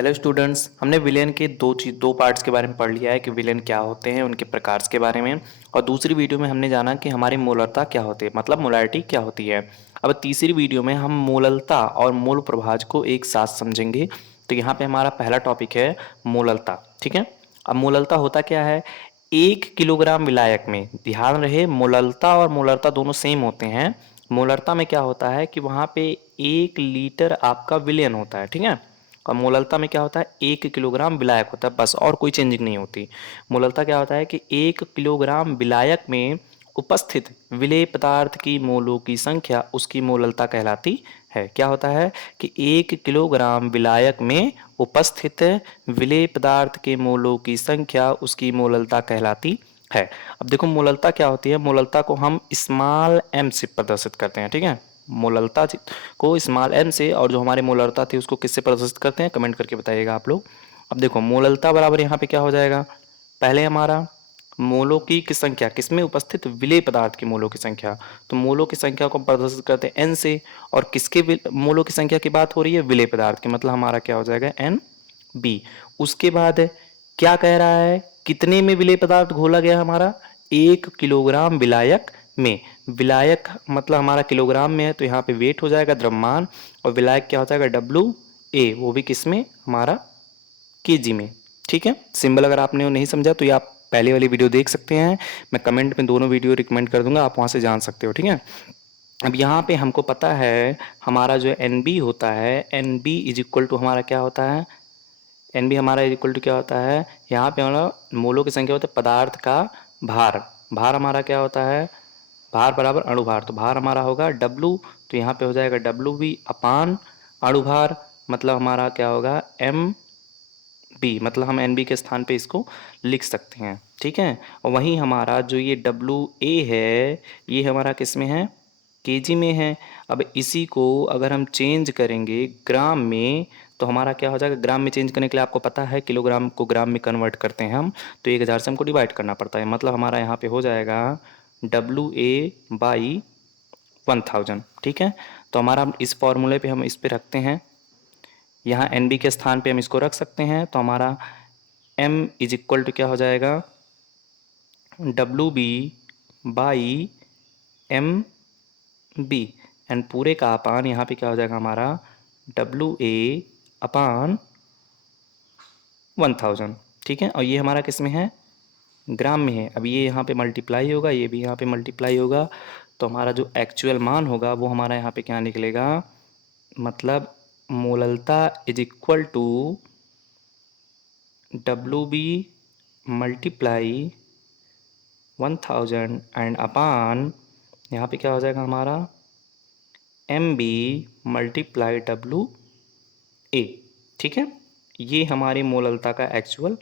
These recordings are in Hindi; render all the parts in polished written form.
हेलो स्टूडेंट्स, हमने विलेन के दो पार्ट्स के बारे में पढ़ लिया है कि विलेन क्या होते हैं, उनके प्रकार के बारे में। और दूसरी वीडियो में हमने जाना कि हमारी मोलरता क्या होती है, मतलब मोलैरिटी क्या होती है। अब तीसरी वीडियो में हम मोललता और मूल प्रभाज को एक साथ समझेंगे। तो यहाँ पे हमारा पहला टॉपिक है मोललता। ठीक है। अब मोललता होता क्या है? 1 किलोग्राम विलायक में, ध्यान रहे, मोललता और मोलरता दोनों सेम होते हैं। मोलरता में क्या होता है कि वहाँ पे 1 लीटर आपका विलेन होता है। ठीक है। और मोललता में क्या होता है? 1 किलोग्राम विलायक होता है, बस, और कोई चेंजिंग नहीं होती। मोललता क्या होता है कि 1 किलोग्राम विलायक में उपस्थित विलेय पदार्थ की मोलों की संख्या उसकी मोललता कहलाती है। क्या होता है कि 1 किलोग्राम विलायक में उपस्थित विलेय पदार्थ के मोलों की संख्या उसकी मोललता कहलाती है। अब देखो मोललता क्या होती है। मोललता को हम स्मॉल एम से प्रदर्शित करते हैं। ठीक है। मोललता को स्मॉल एम से, और जो हमारी मोलरता थी उसको किससे प्रदर्शित करते हैं, कमेंट करके बताइएगा आप लोग। अब देखो मोललता बराबर यहाँ पे क्या हो जाएगा, पहले हमारा मोलों की संख्या, किसमें उपस्थित विलेय पदार्थ की मोलों की संख्या। तो मोलों की संख्या को प्रदर्शित करते हैं एन से, और किसके मोलों की संख्या की बात हो रही है? विलेय पदार्थ की, मतलब हमारा क्या हो जाएगा? N b. उसके बाद क्या कह रहा है, कितने में विलेय पदार्थ घोला गया हमारा? 1 किलोग्राम विलायक में। विलायक मतलब हमारा किलोग्राम में है, तो यहाँ पे वेट हो जाएगा, द्रव्यमान। और विलायक क्या हो जाएगा? डब्ल्यू ए, वो भी किस में? हमारा केजी में। ठीक है। सिंबल अगर आपने नहीं समझा तो ये आप पहले वाली वीडियो देख सकते हैं। मैं कमेंट में दोनों वीडियो रिकमेंड कर दूंगा, आप वहाँ से जान सकते हो। ठीक है। अब यहाँ पे हमको पता है हमारा जो एन बी होता है, n b is equal to हमारा क्या होता है? एन बी हमारा इज इक्वल टू क्या होता है? यहाँ पे हमारा मोलों की संख्या होता है पदार्थ का भार। भार हमारा क्या होता है? भार बराबर अणुभार। तो भार हमारा होगा डब्लू, तो यहाँ पे हो जाएगा डब्लू बी अपान अणुभार, मतलब हमारा क्या होगा? एम बी, मतलब हम एन बी के स्थान पे इसको लिख सकते हैं। ठीक है। और वहीं हमारा जो ये डब्लू ए है, ये हमारा किस में है? केजी में है। अब इसी को अगर हम चेंज करेंगे ग्राम में, तो हमारा क्या हो जाएगा? ग्राम में चेंज करने के लिए आपको पता है किलोग्राम को ग्राम में कन्वर्ट करते हैं हम, तो 1000 से हमको डिवाइड करना पड़ता है। मतलब हमारा यहाँ पे हो जाएगा डब्लू ए बाई 1000। ठीक है। तो हमारा इस फॉर्मूले पे हम इस पे रखते हैं, यहाँ एन बी के स्थान पे हम इसको रख सकते हैं। तो हमारा एम इज इक्वल टू क्या हो जाएगा? डब्लू b by m b, and पूरे का अपान यहाँ पे क्या हो जाएगा हमारा? डब्लू ए अपान 1000। ठीक है। और ये हमारा किस में है? ग्राम में है। अब ये यहाँ पे मल्टीप्लाई होगा, ये भी यहाँ पे मल्टीप्लाई होगा, तो हमारा जो एक्चुअल मान होगा वो हमारा यहाँ पे क्या निकलेगा? मतलब molality is equal to W B multiply 1000 and upon, यहाँ पे क्या हो जाएगा हमारा? M B multiply W A. ठीक है। ये हमारी मोललता का एक्चुअल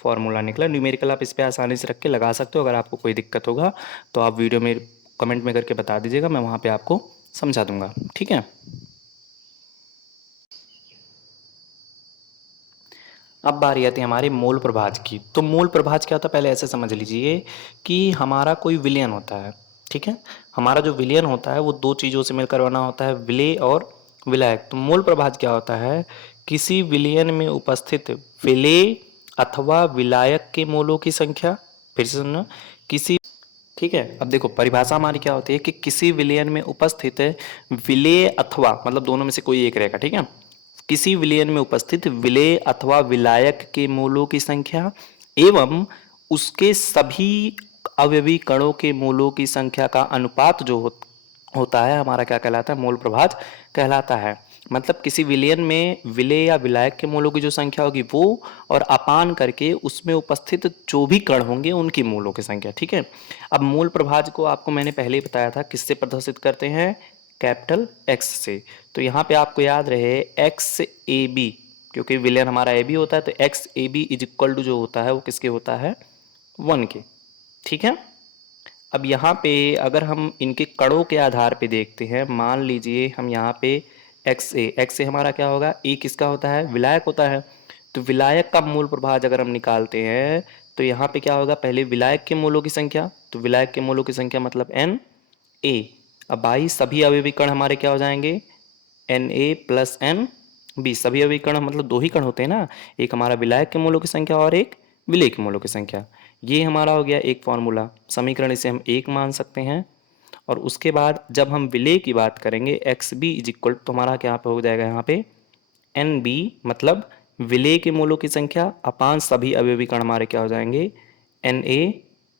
फॉर्मूला निकला। न्यूमेरिकल आप इस पे आसानी से रख के लगा सकते हो। अगर आपको कोई दिक्कत होगा तो आप वीडियो में कमेंट में करके बता दीजिएगा, मैं वहाँ पे आपको समझा दूंगा। ठीक है। अब बारी आती है हमारी मूल प्रभाज की। तो मूल प्रभाज क्या होता है, पहले ऐसे समझ लीजिए कि हमारा कोई विलयन होता है। ठीक है। हमारा जो विलयन होता है वो दो चीज़ों से मिलकर बना होता है, विलेय और विलायक। तो मूल प्रभाज क्या होता है? किसी विलयन में उपस्थित विलेय अथवा विलायक के मोलों की संख्या। फिर से सुनना, किसी, ठीक है। अब देखो परिभाषा हमारी क्या होती है कि किसी विलयन में उपस्थित विलेय अथवा, मतलब दोनों में से कोई एक रहेगा। ठीक है। किसी विलयन में उपस्थित विलेय अथवा विलायक के मोलों की संख्या एवं उसके सभी अवयवी कणों के मोलों की संख्या का अनुपात जो होता है, हमारा क्या कहलाता है? मूल प्रभाज कहलाता है। मतलब किसी विलयन में विलेय या विलायक के मोलों की जो संख्या होगी वो, और अपान करके उसमें उपस्थित जो भी कण होंगे उनकी मोलों की संख्या। ठीक है। अब मूल प्रभाज को आपको मैंने पहले ही बताया था किससे प्रदर्शित करते हैं? कैपिटल एक्स से। तो यहाँ पे आपको याद रहे एक्स ए बी, क्योंकि विलयन हमारा ए बी होता है, तो x a b is equal to जो होता है वो किसके होता है? 1 के। ठीक है। अब यहाँ पे अगर हम इनके कणों के आधार पे देखते हैं, मान लीजिए हम यहाँ पे एक्स ए हमारा क्या होगा? ए किसका होता है? विलायक होता है। तो विलायक का मूल प्रभाज अगर हम निकालते हैं तो यहाँ पे क्या होगा? पहले विलायक के मोलों की संख्या, तो विलायक के मोलों की संख्या मतलब एन ए। अब भाई सभी अवयवी कण हमारे क्या हो जाएंगे? N a plus n b सभी अवयवी कण मतलब दो ही कण होते हैं ना, एक हमारा विलायक के मोलों की संख्या और एक विलेय के मोलों की संख्या। ये हमारा हो गया एक फॉर्मूला समीकरण, इसे हम एक मान सकते हैं। और उसके बाद जब हम विलेय की बात करेंगे एक्स बी इज इक्वल तो हमारा क्या पे हो जाएगा यहाँ पे एन बी, मतलब विलेय के मोलों की संख्या अपान सभी अवयवी कण हमारे क्या हो जाएंगे n a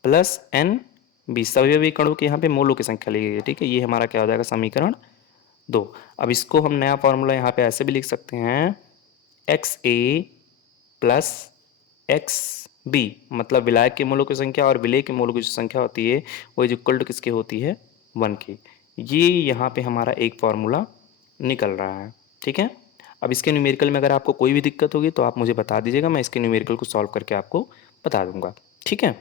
plus n b, सभी अवयवी कणों के यहाँ पे मोलों की संख्या ली गई है। ठीक है, ये हमारा क्या हो जाएगा समीकरण 2। अब इसको हम नया फॉर्मूला यहाँ पे ऐसे भी लिख सकते हैं एक्स ए प्लस एक्स बी, मतलब विलायक के मोलों की संख्या और विलेय के मोलों की जो संख्या होती है वो इज इक्वल टू किसकी होती है 1 की। ये यहाँ पे हमारा एक फॉर्मूला निकल रहा है। ठीक है, अब इसके न्यूमेरिकल में अगर आपको कोई भी दिक्कत होगी तो आप मुझे बता दीजिएगा, मैं इसके न्यूमेरिकल को सॉल्व करके आपको बता दूंगा। ठीक है।